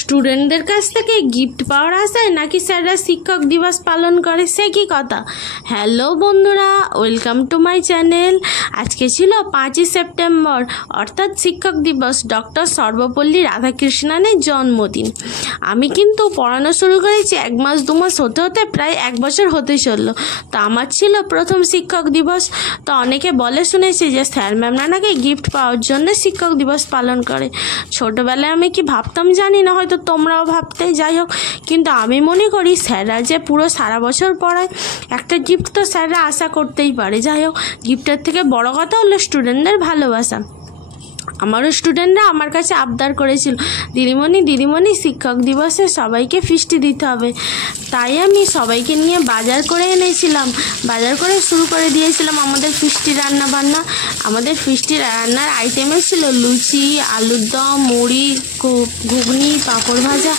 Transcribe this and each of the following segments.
স্টুডেন্টদের কাছ থেকে গিফট পাওয়ার আশায় নাকি স্যাররা শিক্ষক দিবস পালন করে, সে কি কথা। হ্যালো বন্ধুরা, ওয়েলকাম টু মাই চ্যানেল। আজকে ছিল 5ই সেপ্টেম্বর, অর্থাৎ শিক্ষক দিবস, ডক্টর সর্বপল্লী রাধাকৃষ্ণনের জন্মদিন। আমি কিন্তু পড়ানো শুরু করেছি 1 মাস 2 মাস হতে হতে প্রায় 1 বছর হতে চললো। তো আমার ছিল প্রথম শিক্ষক দিবস। তো অনেকে বলে শুনেছি যে স্যার ম্যামরা নাকি গিফট পাওয়ার জন্য শিক্ষক দিবস পালন করে। ছোটোবেলায় আমি কি ভাবতাম জানি না, হয়তো তোমরাও ভাবতে, যাই হোক। কিন্তু আমি মনে করি স্যাররা যে পুরো সারা বছর পড়ায়, একটা গিফট তো স্যাররা আশা করতেই পারে। যাই হোক, গিফটের থেকে বড় কথা হলো স্টুডেন্টদের ভালোবাসা। আমারও স্টুডেন্টরা আমার কাছে আবদার করেছিল, দিদিমণি শিক্ষক দিবসে সবাইকে ফিস্টি দিতে হবে। তাই আমি সবাইকে নিয়ে বাজার করে এনেছিলাম, বাজার করে শুরু করে দিয়েছিলাম আমাদের ফিস্টি রান্না বান্না। আমাদের ফিস্টি রান্নার আইটেমে ছিল লুচি, আলুর দম, মুড়ি, ঘুগনি, পাঁপড় ভাজা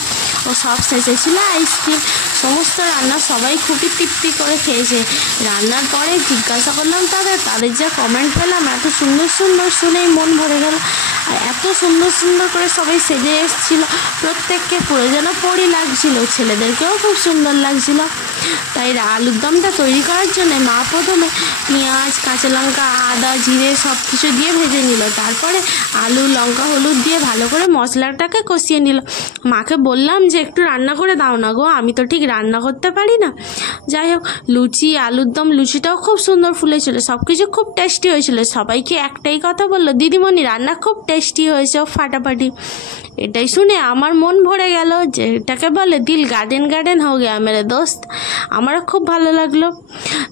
ও সব শেষে ছিল আইসক্রিম। সমস্ত রান্না সবাই খুবই তৃপ্তি করে খেয়েছে। রান্নার পরে জিজ্ঞাসা করলাম তাদের যা কমেন্ট পেলাম, এত সুন্দর সুন্দর, শুনেই মন ভরে গেল। আর এত সুন্দর সুন্দর করে সবাই সেজে এসেছিল, প্রত্যেককে পুরো যেন পরি লাগছিল, ছেলেদেরকেও খুব সুন্দর লাগছিল। তাই আলুর দমটা তৈরি করার জন্য মা প্রথমে পেঁয়াজ, কাঁচা লঙ্কা, আদা, জিরে সব কিছু দিয়ে ভেজে নিল। তারপরে আলু, লঙ্কা, হলুদ দিয়ে ভালো করে মশলাটাকে কষিয়ে নিল। মাকে বললাম যে একটু রান্না করে দাও না গো, আমি তো ঠিক রান্না করতে পারি না। যাই হোক, লুচি, আলুর দম, লুচিটাও খুব সুন্দর ফুলেছিল, সব কিছু খুব টেস্টি হয়েছিল। সবাইকে একটাই কথা বললো, দিদিমণি রান্না খুব টেস্টি হয়েছে, ফাটাফাটি। এটাই শুনে আমার মন ভরে গেল, যেটাকে বলে দিল গার্ডেন হয়ে গেয়া মেরে দোস্ত। আমারও খুব ভালো লাগলো।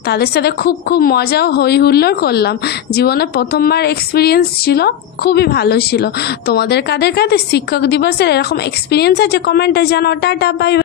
তাদের সাথে খুব মজাও হই হুল্লোড় করলাম। জীবনে প্রথমবার এক্সপিরিয়েন্স ছিল, খুবই ভালো ছিল। তোমাদের কাদের শিক্ষক দিবসের এরকম এক্সপিরিয়েন্স আছে কমেন্টে জানাও। Tata, by.